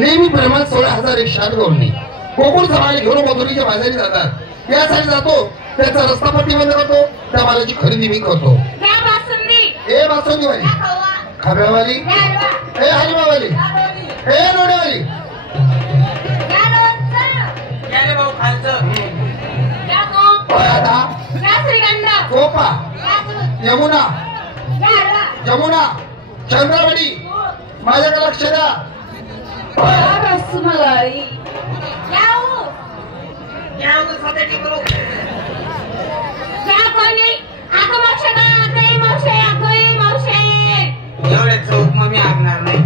नेहमी प्रमाण 16,160 गवळणी कोकण समाज घेऊन मजुरीच्या बाजारी जातात यासाठी जातो त्याचा रस्ता पट्टी बंद करतो त्या मालाची खरेदी मी करतो ए बासुंदीवाली खाब्यावाली ए हलवावाली ए नोडेवाली कोपा यमुना जमुना चंद्रावडी माझ्याकडे लक्ष द्या रसमलाई एवढे चौक मग मी आगणार नाही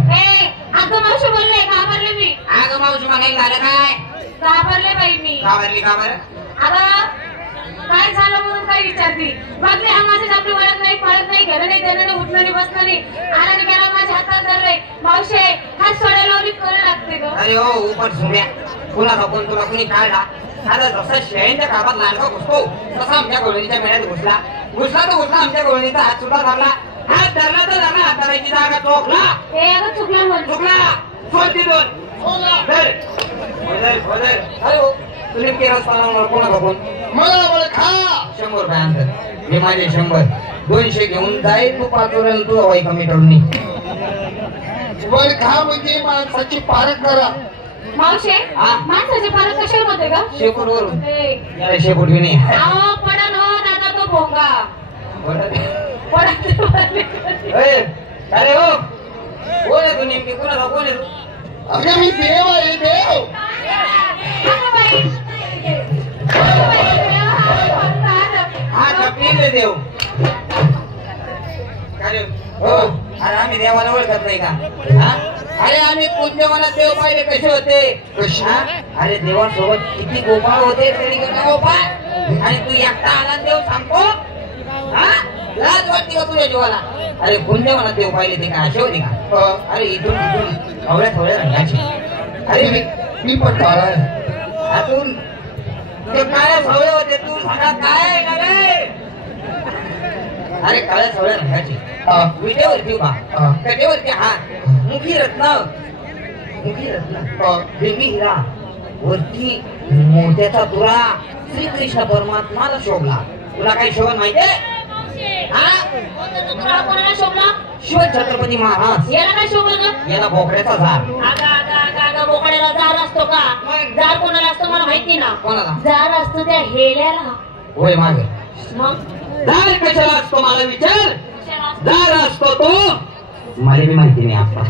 अगं मावशी बोलले घाबरले मी अगं मावशी म्हणायला झालं काय घाबरले बाई मी घाबरली का बरं अगं काय झालं म्हणून काय विचारती बघले हा माझ्या आपली वळत नाही पळत नाही घर नाही देणं नाही उठणं नाही बसणं नाही आला नाही गेला माझ्या हातात धरलंय मावशे हात सोडायला करू लागते ग अरे हो उपर सुम्या कुणाचा कोण तुला कुणी काढला आता जसा शेळीच्या कामात लांडगा घुसतो तसा आमच्या गोळणीच्या मेळ्यात घुसला तर घुसला आमच्या गोळणीचा हात सुद्धा धरला हात धरला तर धरला हात धरायची जागा चोखला हे अगं चुकला म्हणून चुकला सोडती दोन अरे हो तुम्ही केलं पाला कोणाचा कोण मला खा 100 रुपये अंतर हे माझे 100 200 घेऊन जाईल तू पाचोऱ्याला तू हवाई कमी टोळणी वर खा म्हणजे माणसाची पारख करा मावशे माणसाचे पारख कशावर होते का शेपूट वरून याला शेपूट बी नाही पडन हो दादा तो भोंगा अरे हो कोण आहे तू नेमकी कोणाला कोण आहे तू अरे मी देव आहे देव हा कपील देव अरे हो अरे आम्ही देवाला ओळखत नाही का अरे आम्ही पूज्य मनात देव पाहिले कसे होते अरे देवासोबत किती गोपाळ होते तरी गोपाळ आणि तू एकटा आला देव सांगतो लाज वाटते का तुझ्या जीवाला अरे पुण्य मनात देव पाहिले ते काय असे होते का अरे इथून थोड्या थोड्या रंगाचे अरे मी पण काळा आहे अजून ते काळ्या सवय होते तू सांगा काय अरे काळ्या सवय रंगाचे विटेवरती उभा कटेवरती हात मुखी रत्न देवी हिरा वरती मोत्याचा तुरा श्रीकृष्ण परमात्माला शोभला तुला काही शोभन माहितीये शिव छत्रपती महाराज याला काय शोभल याला बोकड्याचा झाड बोकड्याला जार असतो का जार कोणाला असतो मला माहिती ना कोणाला जार असतो त्या हेल्याला होय मागे मग जार कशाला असतो मला विचार जार असतो तो मला बी माहिती नाही आपण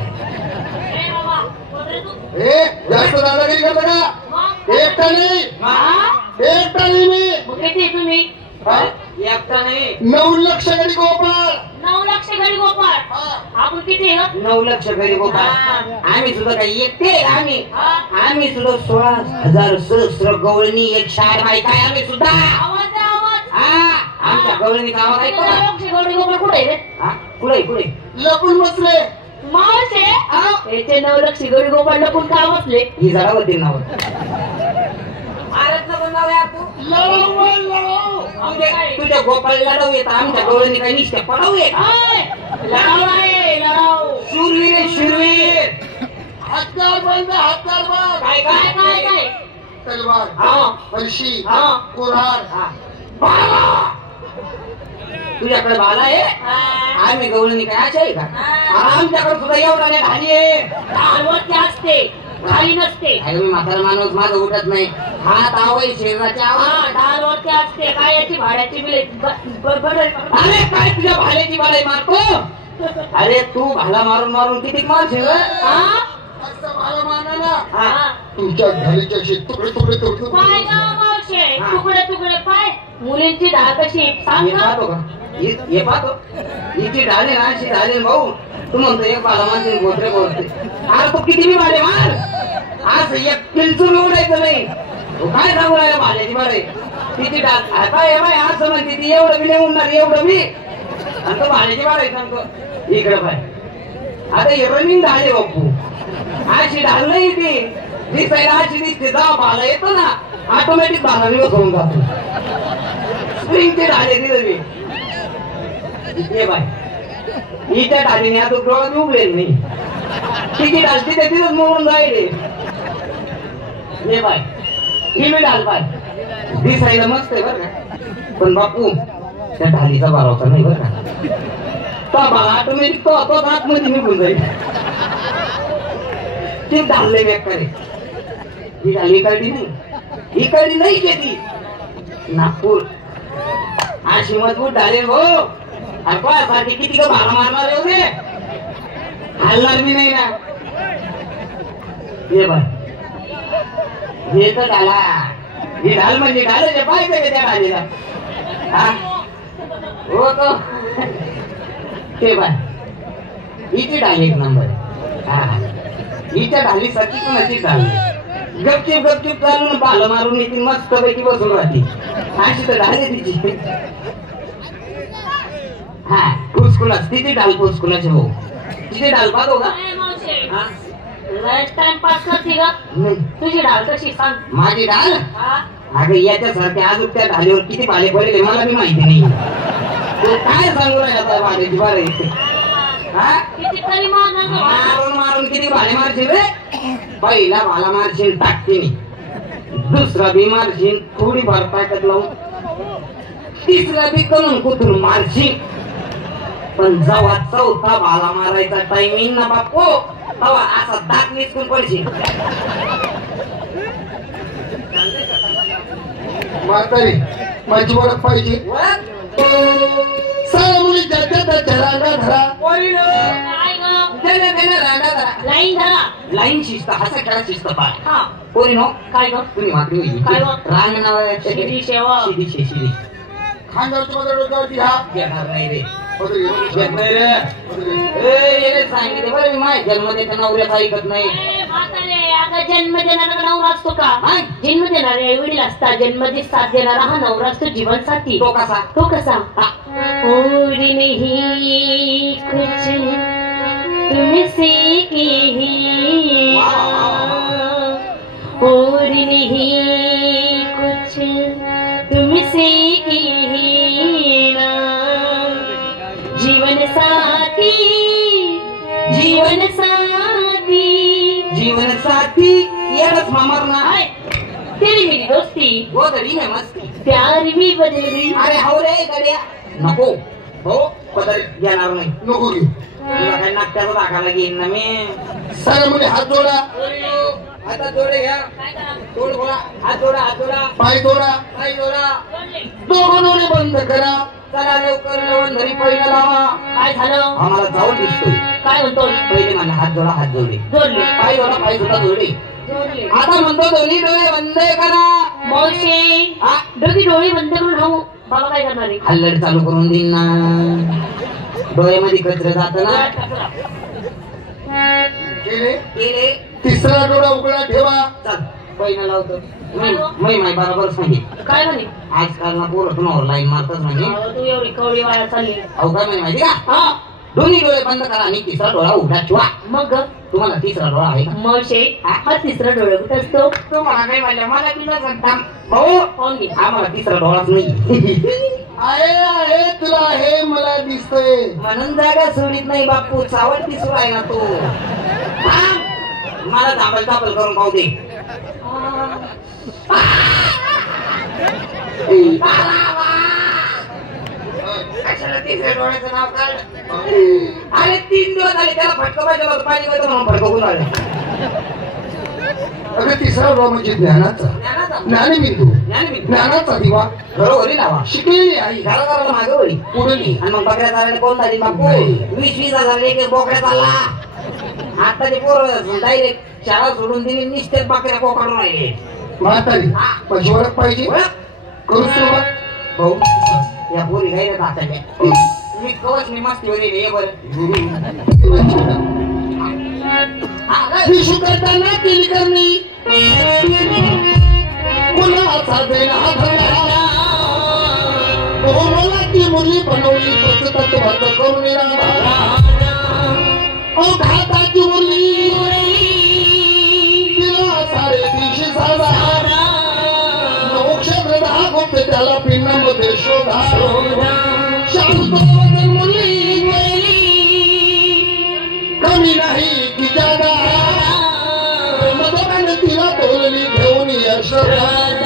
जास्त दादागिरी करतो का एकटा नाही मी किती तुम्ही एकटा नाही 9 लक्ष गडी गोपाळ 9 लक्ष घरी गोपाळ आपण किती 9 लक्ष घरी गोपाळ आम्ही सुद्धा काही एकटे आम्ही सुद्धा 16,000 सहस्र गवळणी 160 बायका आहे आम्ही सुद्धा आमच्या गवळणी गावात आहे कुठे लपून बसले मावशे याचे 9 लक्ष घरी गोपाळ लपून का बसले ही जरावरती नाव तुझ्या गोपाळ लढव येत आमच्या गवळणी काही निष्ठा पडव येत शूरवीर हत्यार बंद काय काय काय काय तलवार फरशी कुऱ्हाड तुझ्याकडे बाला आहे आम्ही गवळणी काय अशी आहे का आमच्याकडे सुद्धा एवढा नाही ढाली आहे ढालवरती असते खाली नसते मी म्हातारा माणूस माझं उठत नाही हात आवय शेजाच्या ढालवरती असते काय याची भाड्याची बिले अरे काय तुझ्या भाल्याची बालाई मारतो अरे तू भाला मारून मारून किती मार तुमच्या घालीच्या तुकडे तुकडे तुकडे पाय मावशे तुकडे तुकडे पाय मुलींची ढाल कशी पाहतो का हे पाहतो हिची ढाले ना अशी ढाले भाऊ तू म्हणतो एक बाला माणसे गोत्रे बोलते अरे तू किती बी भाले मार आज एक पिलचून उडायचं नाही तू काय सांगू राहिला भाल्याची बाळे किती ढाल काय बाय असं म्हणते ती एवढं बी नाही उडणार एवढं बी आणि तो भाल्याची बाळे सांगतो इकडे पाय आता हे रनिंग ढाले बापू अशी ढाल नाही ती दिसायला अशी दिसते जा भाला येतो ना ऑटोमॅटिक भाला निवत होऊन जातो स्प्रिंगचे ढाले दिले मी बाय हिच्या ढालीने आता डोळा उघडेल नाही तिची डाल तिथे तिथंच मोडून जाईल. हे बाय ही मी डाल पाय दिसायला मस्त आहे बरं का, पण बापू त्या ढालीचा भरोसा नाही बरं का. तो बघा ऑटोमॅटिक तो आतमध्ये निघून जाईल. ते ढालले बेकारी. ही ढाल इकडली नाही, इकडली नाही शेती नागपूर अशी मजबूत ढाले हो. अरे सारखी किती का भाला मारणार एवढे हलणार मी नाही ना. हे बाय हे तर ढाला, ही ढाल म्हणजे ढालाचे पाय का त्या ढालीला हा हो तो. ते बाय हिची ढाल एक नंबर हा. हिच्या ढाली साठी कुणाची ढाल गपचिप गपचिप चालून भालं मारून येते मस्त पैकी बसून राहते. अशी तर ढाल आहे तिची. हा फुसकुलाच तिची ढाल फुसकुलाची हो. तिची ढाल पाहतो का टाइम पास करते का तुझी ढाल कशी सांग. माझी ढाल अगं याच्यासारखे अजून त्या ढालीवर किती भाले पडले मला बी माहिती नाही. काय सांगू राहिला भालेची बार कितीतरी मारून मारून किती भाले मारशील रे. पहिला भाला मारशील टाकतीने, दुसरा बी मारशील थोडी भर ताकद लावून, तिसरा बी करून कुठून मारशील. पण जेव्हा चौथा भाला मारायचा टाइम येईल ना बापू तेव्हा असा दात निसकून पडशील. म्हातारी माझी ओळख पाहिजे. सारा मुली त्याच्या रांगा धरा. लाईन धरा. लाईन शिस्त हसा खेळा शिस्त पाय. हा पोरी नो काय ग तुम्ही मागणी होईल काय रांग नाव शिरी सेवा शिरी खांद्यावरची माझ्या डोक्यावरती हा घेणार नाही रे. घेत नाही रे. सांगितले बरं मी माझ्या जन्म देता नवऱ्याचा ऐकत नाही. जन्म देणारा नवरा असतो का. जन्म देणारे वडील असतात, जन्मदिन साथ देणारा हा नवरा असतो जीवन साथी. तो कसा तो कसा और नहीं कुछ तुमसे ही और नहीं कुछ तुमसे ही जीवन साथी जीवन साथी जीवन साथी येडच मामरना हाय तेरी मेरी दोस्ती वो तरी है मस्ती प्यार भी बदल गई. अरे हो रे गड्या नको हो बदल घेणार नाही. नको घेऊ. तुला काही नाट्याचा दाखवायला घेईन ना मी. सारा मुली हात जोडा. आता जोडे घ्या जोड बोला. हात जोडा पाय जोडा. पाय जोडा. दोघं डोळे बंद करा. चला लवकर लवण घरी पहिलं लावा. काय झालं आम्हाला जाऊन दिसतोय. काय म्हणतो पहिले मला हात जोडे जोडले पाय जोडा जोडले. आता म्हणतो दोन्ही डोळे बंद करा. मावशी दोघी डोळे बंद करून राहू. बाबा काय करणार आहे. हल्लड चालू करून देईन ना. डोळ्यामध्ये कचरा जात ना. केले. तिसरा डोळा उघडा ठेवा. चल पहिला लावतो. मी माय बरोबर सांगितलं काय म्हणे आजकाल ना पोरं तुम्हाला लाईन मारतच म्हणजे. तू एवढी कवडी वाया चालली. अहो काय माहिती का हा दोन्ही डोळे बंद करा आणि तिसरा डोळा उघडा ठेवा. मग तुम्हाला तिसरा डोळा आहे का. मावशी हा तिसरा डोळे कुठे असतो. तुम्हाला काय म्हणलं मला तुला सांगता भाऊ कोण घे आम्हाला तिसरा डोळाच नाही. आहे तुला आहे मला दिसतंय म्हणून जागा सोडित नाही बापू. चावड दिसू आहे ना तू. मला चापल करून पाहू दे. कशाला तिसऱ्या डोळ्याचं नाव काढ. अरे 3 दिवस झाले त्याला फटका पाहिजे होता. पाणी पाहिजे म्हणून फटका आले. अगं तिसरा डोळा म्हणजे ज्ञानाचा ज्ञानबिंदू ज्ञानाचा दिवा. घरोघरी लावा. शिकलेली आई घराघराला मागे वळी पुढे नाही. आणि मग बकऱ्या चालले कोण झाली बापू. 20-20 हजार एक बोकड्या चालला. आता ते पोरं डायरेक्ट शाळा सोडून दिली निश्चित बकऱ्या कोकाडून राहिले. म्हातारी माझी ओळख पाहिजे. करू सुरुवात भाऊ या पोरी गायला दाखवायच्या. मी कवच मी मस्ती वगैरे ये बरं. विशू करताना केली करणी कुणाचा देण आधार. मला ती मुली बनवली तत्व करून घाताची मुली तिला 350 हजार. नवक्षर गुप्त त्याला पिंडामध्ये शोधा. शांत मुली कमी नाही की ज्यादा